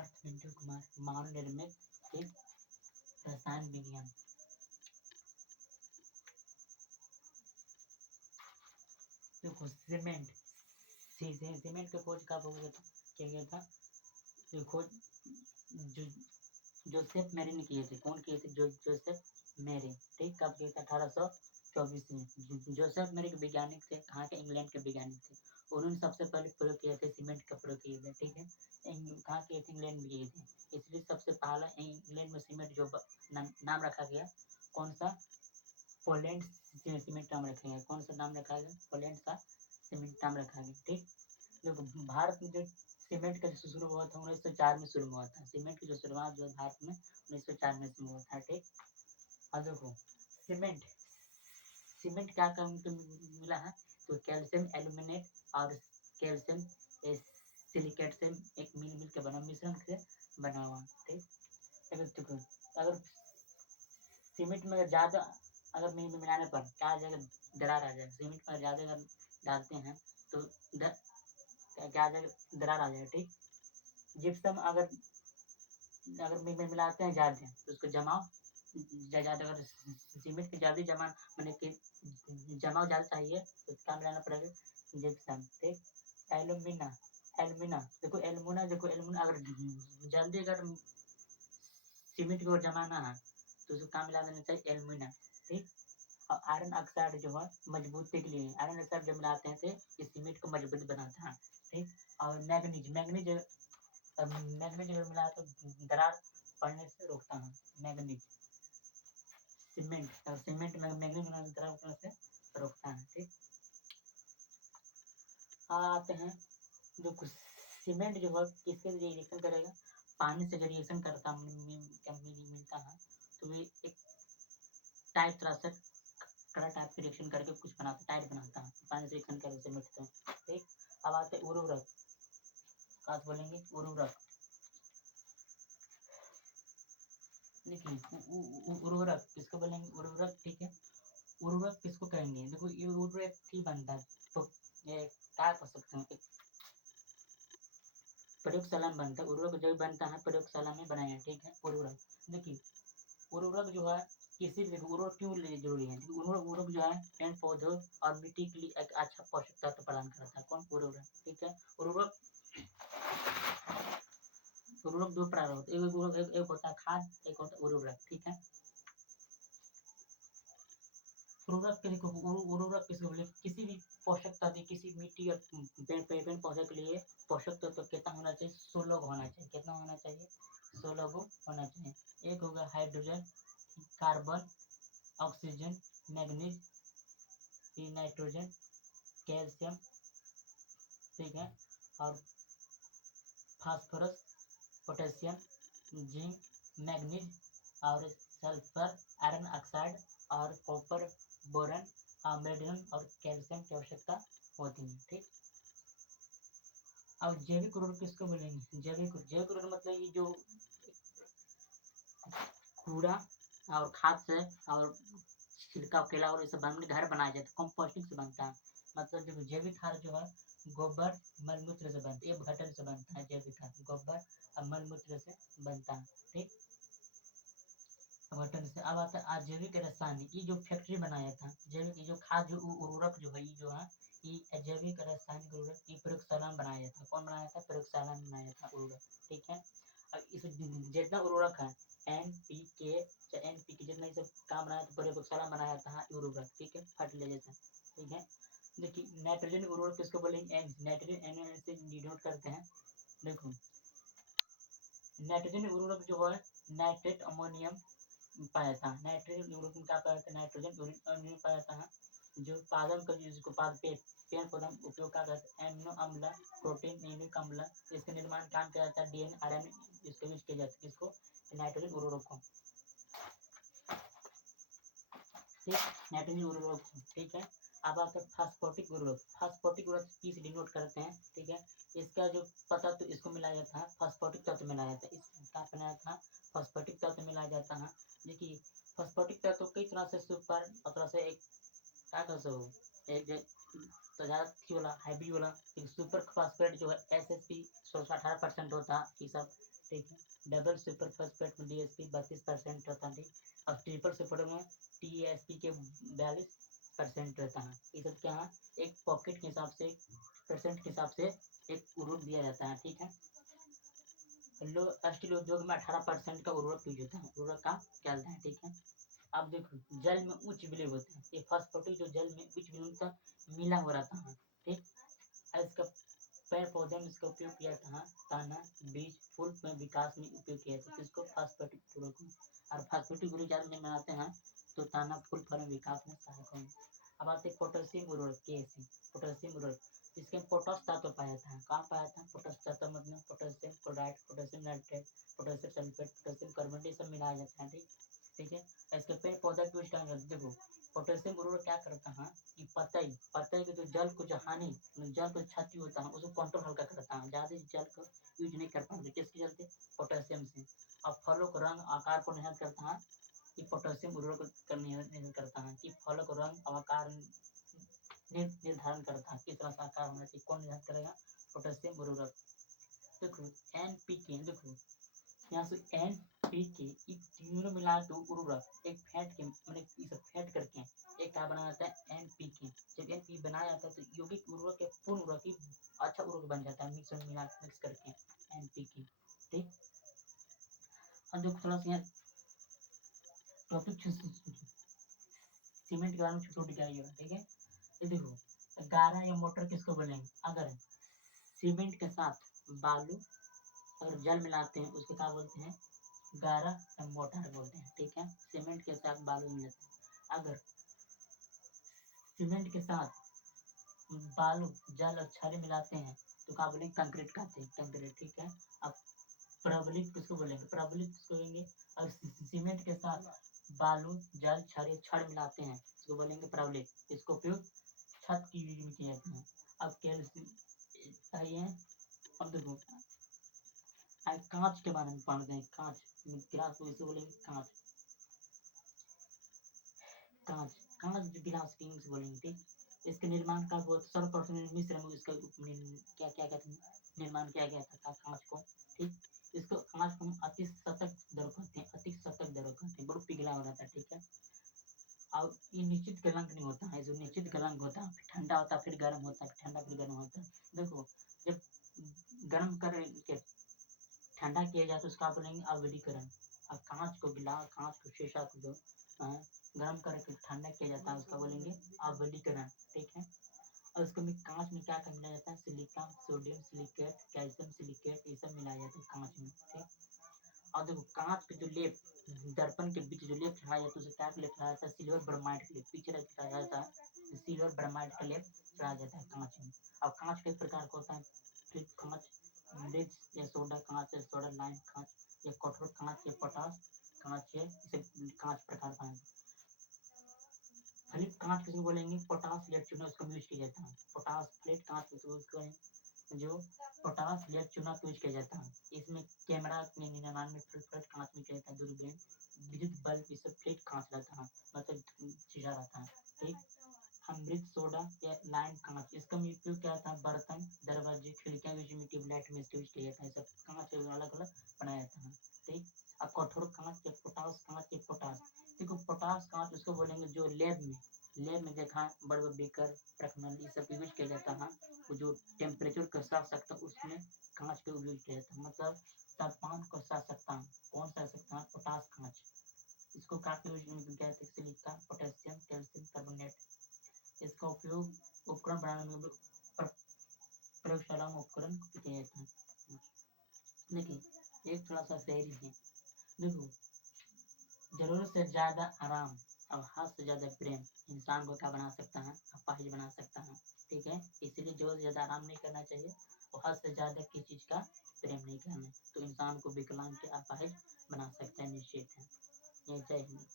पार्थ पिंटू कुमार, मानव निर्मित एक रसायन विज्ञान। देखो सीमेंट, सीमेंट का खोज कब हुआ था, किया गया था, ये खोज जो जोसेफ मेरी ने किए थे। कौन किए थे? जोसेफ मेरी। ठीक, कब किए थे? 1824 में। जोसेफ मेरी वैज्ञानिक थे, कहाँ के? इंग्लैंड के वैज्ञानिक थे। उन्होंने सबसे पहले प्रयोग किए थे, सीमेंट का प्रयोग किए थे। ठीक है, कहाँ किए थे? इंग्लैंड में किए थे। इसलिए सबसे पहला इंग्लैंड में सीमेंट जो नाम रखा गया, कौन सा? पोलैंड सीमेंट नाम रखा गया। कौन सा नाम रखा गया? पोलैंड का सीमेंट नाम रखा गया। ठीक, देखो भारत में जो सीमेंट का जो शुरू हुआ था 1904 में शुरू हुआ था। सीमेंट की जो शुरुआत जो भारत में 1904 में शुरू हुआ था। ठीक, अब देखो सीमेंट, सीमेंट क्या काम तो मिला है? तो कैल्शियम एल्यूमिनेट और कैल्शियम सिलिकेट से एक मिल के बना, मिश्रण से बना हुआ। ठीक, अगर सीमेंट में ज़्यादा अगर मिलाने पर क्या आ जाएगा? दरार आ जाएगा। सीमेंट में ज़्यादा अगर डालते हैं तो क्या आ जाएगा? दरार आ जाएगा। ठीक, जिप्सम अगर मिलाते हैं ज़्यादा तो उसको जमाव ज़्यादा, अगर सीमेंट की ज़्यादा जमा मैंने कि जमाव ज़्यादा चाहिए तो क्या मिलाना पड़ेगा? जिप्सम। ठीक, एलुमिना, एलुमिना देखो एलुमिना, देखो एलुमिना अगर जल्दी अगर सीमेंट को जमाना है तो उसको क्या मिला देना चाहिए? एलुमिना। ठीक, और आयरन ऑक्साइड जो है मजबूती के लिए, आयरन ऑक्साइड जब मिलाते हैं तो ये सीमेंट को मजबूत बनाता है। ठीक, और मैग्नीज, मैग्नीज मैग्नीज अगर मिला तो दरार पड़ने से रोकता है। मैग्नीज सीमेंट, और सीमेंट में मैग्नीज दरार पड़ने से रोकता है। ठीक, आते हैं जो कुछ सीमेंट जो है किसके लिए रिएक्शन करेगा? पानी से रिएक्शन करता मिलता है तो ये एक टाइप तरह से कड़ा टाइप की रिएक्शन करके कुछ बनाता, टाइप बनाता है। पानी से रिएक्शन करके से मिटते हैं। ठीक, अब आते हैं उर्वरक। क्या बोलेंगे? उर्वरक। देखिए उर्वरक किसको बोलेंगे? उर्वरक। ठीक है, उर्वरक किसको कहेंगे? देखो ये उर्वरक की बनता है तो ये क्या कर सकते हैं? प्रयोगशाला में बनता है उर्वरक, जो बनता है प्रयोगशाला में बनाया। ठीक है, उर्वरक। देखिए उर्वरक जो है किसी भी उर्वरक क्यों जरूरी है? उर्वरक जो है पेड़ पौधों और मिट्टी के लिए एक अच्छा पोषक तत्व प्रदान करता है। कौन? उर्वरक। ठीक है, उर्वरक, उर्वरक दो प्रकार होते हैं, एक होता है खाद, एक होता है उर्वरक। ठीक है, उर्वरक उर्वरक किसको बोले? किसी भी पोषक तत्व, किसी मिट्टी और पेड़ पौधे के लिए पोषक तत्व कितना होना चाहिए? 16 होना चाहिए। कितना होना चाहिए? 16 होना चाहिए। एक होगा hydrogen, carbon, oxygen, manganese, nitrogen, calcium. ठीक है, और फास्फोरस, पोटेशियम, जिंक, मैग्नीज और सल्फर, आयरन ऑक्साइड और कॉपर, बोरन, मेडियम और कैल्शियम की आवश्यकता होती है। ठीक, अब जैविक उर्वरक किसको बोलेंगे? जैविक उर्वरक मतलब ये जो कूड़ा और खाद से और छिलका केला और ये सब बन घर बनाया जाता है, कंपोस्टिंग से बनता है। मतलब जो जैविक खाद जो है गोबर मलमूत्र से बनता है, अपघटन से बनता है। जैविक खाद गोबर और मलमूत्र से बनता है। ठीक, अपघटन से। अब आता है अजैविक रासायनिक, ये जो फैक्ट्री बनाया था जैविक, जो खाद जो उर्वरक जो है, ये जो है ये जैविक रासायनिक उर्वरक ये प्रयोगशाला में बनाया था। कौन बनाया था? प्रयोगशाला में बनाया था उर्वरक। ठीक है, अब इस जितना उर्वरक है NPK, NPK जितना ये सब काम बनाया था प्रयोगशाला में बनाया था उर्वरक। ठीक है, फर्टिलाइजर। ठीक है, देखिए नाइट्रोजन उर्वरक किसको बोलेंगे? नाइट्रोजन NN से डिनोट करते हैं। देखो नाइट्रोजन उर्वरक जो है नाइट्रेट अमोनियम पाया जाता है। नाइट्रोजन उर्वरक में क्या पाया जाता है? नाइट्रोजन अमोनियम पाया जाता है। जो उत्पादन का जिसको पेड़ पौधा उपयोग क्या करते हैं? एमिनो अम्ल, प्रोटीन, यूनिक अम्ल, इसके निर्माण काम किया जाता है। DNA RNA इसको यूज किया जाता है। किसको? नाइट्रोजन उर्वरक को। ठीक, नाइट्रोजन उर्वरक। ठीक है, अब आता है फास्फोटिक उर्वरक। फास्फोटिक उर्वरक किस डिनोट करते हैं? ठीक है, इसका जो पता तो इसको मिलाया जाता है, फास्फोटिक तत्व मिलाया जाता है। इसका बनाया था फास्फोटिक तत्व मिलाया जाता है। देखिए फास्फोटिक तत्व कई तरह से सुपर तरह से एक क्या कर सो एक तो ज़्यादा वाला हाइब्रिड वाला एक सुपर फास्फेट जो है SSP 18% होता है। ये सब ठीक है। डबल सुपर फॉस्फेट में DSP 32% रहता है, ठीक। अब ट्रिपल सुपर में TSP के 42% रहता है। ये सब क्या है, एक पॉकेट के हिसाब से, परसेंट के हिसाब से एक उर्वरक दिया जाता है, ठीक है। स्टील उद्योग में 18% का उर्वरक यूज होता है, उर्वरक का क्या होता है, ठीक है। अब देखो जल में उच्च विलय होते हैं, ये फॉस्फेटिक जो जल में उच्च विलय का मिला हो रहता है, ठीक। इसका पेड़ पौधे में इसका उपयोग किया जाता है, दाना बीज फूल में विकास में उपयोग किया जाता है, इसको फास्फेटिक उर्वरक। और फास्फेटिक उर्वरक ज्यादा में बनाते हैं तो दाना फूल फल में विकास में सहायक होंगे। अब आते हैं पोटेशियम उर्वरक, के पोटेशियम उर्वरक, जिसके पोटास तत्व पाया जाता है। कहाँ पाया जाता है पोटास तत्व, मतलब potassium chloride, potassium nitrate, potassium sulphate, potassium carbonate, ये सब मिलाया जाता है, ठीक है। इसके पेड़ पौधा की देखो पोटेशियम उर्वरक क्या करता है कि पतई पतई के जो जल को जो हानि, जल को क्षति होता है उसको कंट्रोल हल्का करता है, ज्यादा जल को यूज नहीं कर पाते, किसके चलते, पोटेशियम से। अब फलों को रंग आकार को निर्धारित करता है कि पोटेशियम उर्वरक निर्धारित करता है कि फलों को रंग आकार निर्धारण करता है, किस तरह का आकार होना चाहिए, कौन निर्धारित करेगा, पोटेशियम उर्वरक। देखो NPK, देखो यहाँ से NPK तीनों मिला के उर्वरक एक फैट के मैंने इसे फैट करके एक क्या बनाया जाता है NPK। जब NPK बनाया जाता है तो यौगिक उर्वरक के पूर्ण उर्वरक की अच्छा उर्वरक बन जाता है, मिक्स करके NPK, ठीक। अब देखो थोड़ा सा टॉपिक सीमेंट के बारे में छोटी क्या होगा, ठीक है। ये देखो गारा या मोटर किसको बोलेंगे, अगर सीमेंट के साथ बालू और जल मिलाते हैं उसको क्या बोलते हैं, गारा या मोटर बोलते हैं, ठीक है। सीमेंट के साथ बालू मिलाते हैं, अगर सीमेंट के साथ बालू जल और क्षार मिलाते हैं तो क्या बोलेंगे, कंक्रीट कहते हैं, कंक्रीट, ठीक है। अब प्रबलित किसको बोलेंगे, प्रबलित किसको बोलेंगे, और सीमेंट के साथ बालू जल क्षार मिलाते हैं इसको बोलेंगे प्रबलित। इसको उपयोग छत की में किया जाता है। अब कैल्शियम आइए, अब देखो कांच के बारे में पढ़ते हैं, कांच गिलास को इसे बोलेंगे कांच, कांच कांच गिलास की इंग्लिश बोलेंगे, ठीक। इसके निर्माण का बहुत सर्वप्रथम मिस्र में इसका क्या क्या कहते हैं निर्माण किया गया था कांच को, ठीक। इसको कांच को हम अतिशतक दर कहते हैं, अतिशतक दर कहते हैं, बहुत पिघला हो रहता है, ठीक है। और ये निश्चित गलंक नहीं होता है, जो निश्चित गलंक होता है ठंडा होता है फिर गर्म होता है, ठंडा फिर गर्म होता है। देखो जब गर्म करके ठंडा किया जाए तो उसका बोलेंगे अवधीकरण। और कांच को कांच को शीशा को जो गर्म करके ठंडा किया जाता है उसका बोलेंगे अवधीकरण, ठीक है। और उसको में कांच में क्या क्या मिलाया जाता है, silica, sodium silicate, calcium silicate, ये सब मिलाया जाता है कांच में, ठीक। और देखो कांच के जो लेप दर्पण के बीच जो लेप चढ़ाया जाता है उसे क्या लेप चढ़ाया जाता है, सिल्वर ब्रोमाइड के लेप, पीछे चढ़ाया जाता है सिल्वर ब्रोमाइड का लेप चढ़ाया जाता है कांच में। अब कांच कई प्रकार का होता है, फिर कांच मृद या सोडा कांच या सोडा लाइम कांच या कठोर कांच या पोटास कांच है, इसे कांच प्रकार का है। फ्लिप कांच किसको बोलेंगे, पोटास लेड चूना उसका यूज किया जाता है, पोटास फ्लिप कांच उसको जो पोटास लेड चूना यूज किया जाता है। इसमें कैमरा में निर्माण में फ्लिप कांच में किया जाता है, दूरबीन विद्युत बल्ब ये सब फ्लिप कांच रहता है, मतलब शीशा रहता है, ठीक। अमृत सोडा या लाइम कांच इसका उपयोग क्या होता है, बर्तन दरवाजे खिड़कियां में ट्यूबलाइट में इसका यूज किया जाता है, सब कांच अलग अलग बनाया जाता है, ठीक। अब कठोर कांच या पोटास कांच या पोटास, देखो पोटास कांच उसको बोलेंगे जो लेब में देखा बड़े बड़े बेकर रखना ये सब यूज किया जाता है, वो जो टेम्परेचर को सह सकता है उसमें कांच का यूज किया जाता है, मतलब तापमान को सह सकता है, कौन सह सकता है, पोटास कांच। इसको काफी यूज में किया जाता है, सिलिका पोटेशियम कैल्शियम कार्बोनेट। इसका उपयोग उपकरण बनाने में प्रयोगशाला में उपकरण किया जाता है। देखिए एक थोड़ा सा शहरी है, देखो जरूरत से ज्यादा आराम और हद से ज्यादा प्रेम इंसान को क्या बना सकता है, अपाहिज बना सकता है, ठीक है। इसीलिए जरूरत से ज्यादा आराम नहीं करना चाहिए और हद से ज्यादा किसी चीज का प्रेम नहीं करना, तो इंसान को विकलांग के अपाहिज बना सकता है, निश्चित है। जय हिंद।